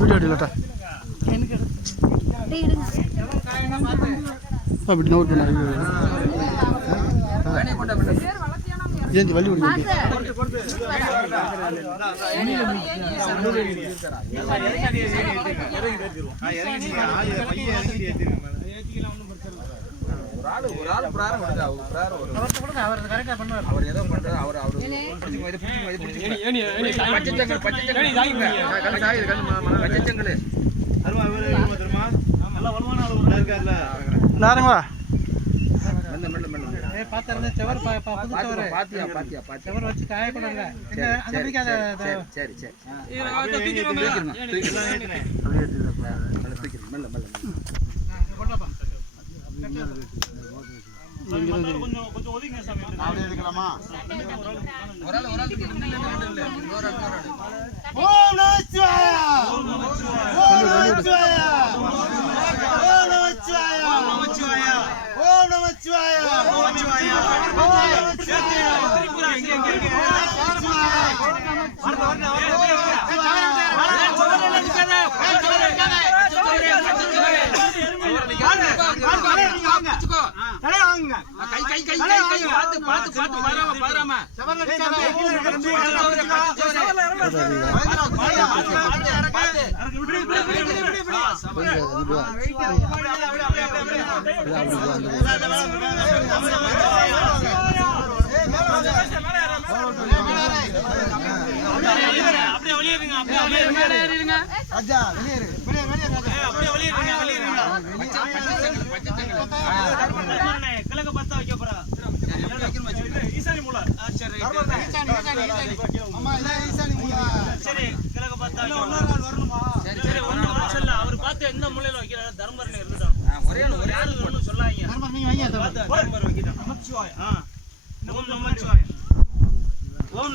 Video எடுக்கலட்டா அப்படி note பண்ண ஏஞ்சி வள்ளி விடுங்க நாரங்களா வச்சு காயக்கூடாது. சரி சரி எடுக்கலாமா? ஓம்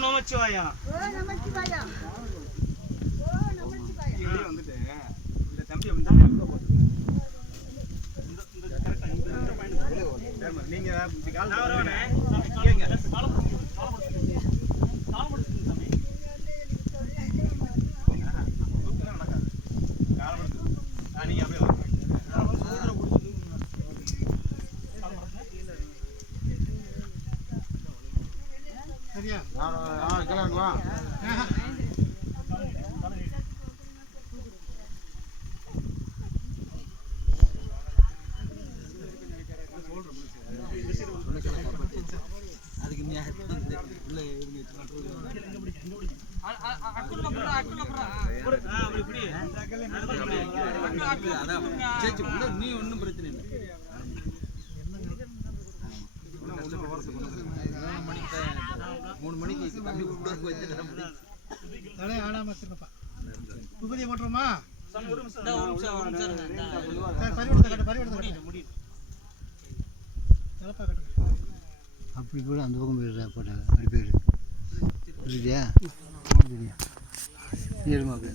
நமச்சிவாயா. சரியா? கிளம்புவா. நீ ஒன்றும் பிரச்சனை இல்லை. மூணு மணிக்கு தம்பி தலையை ஆடாம வச்சிருப்பா. உபதியை போட்டுருமா? அப்படி கூட அந்த பக்கம் போயிடுறா போட்டாங்க. அப்படி போயிடு புரியுதியா? ஏழுமா அப்படி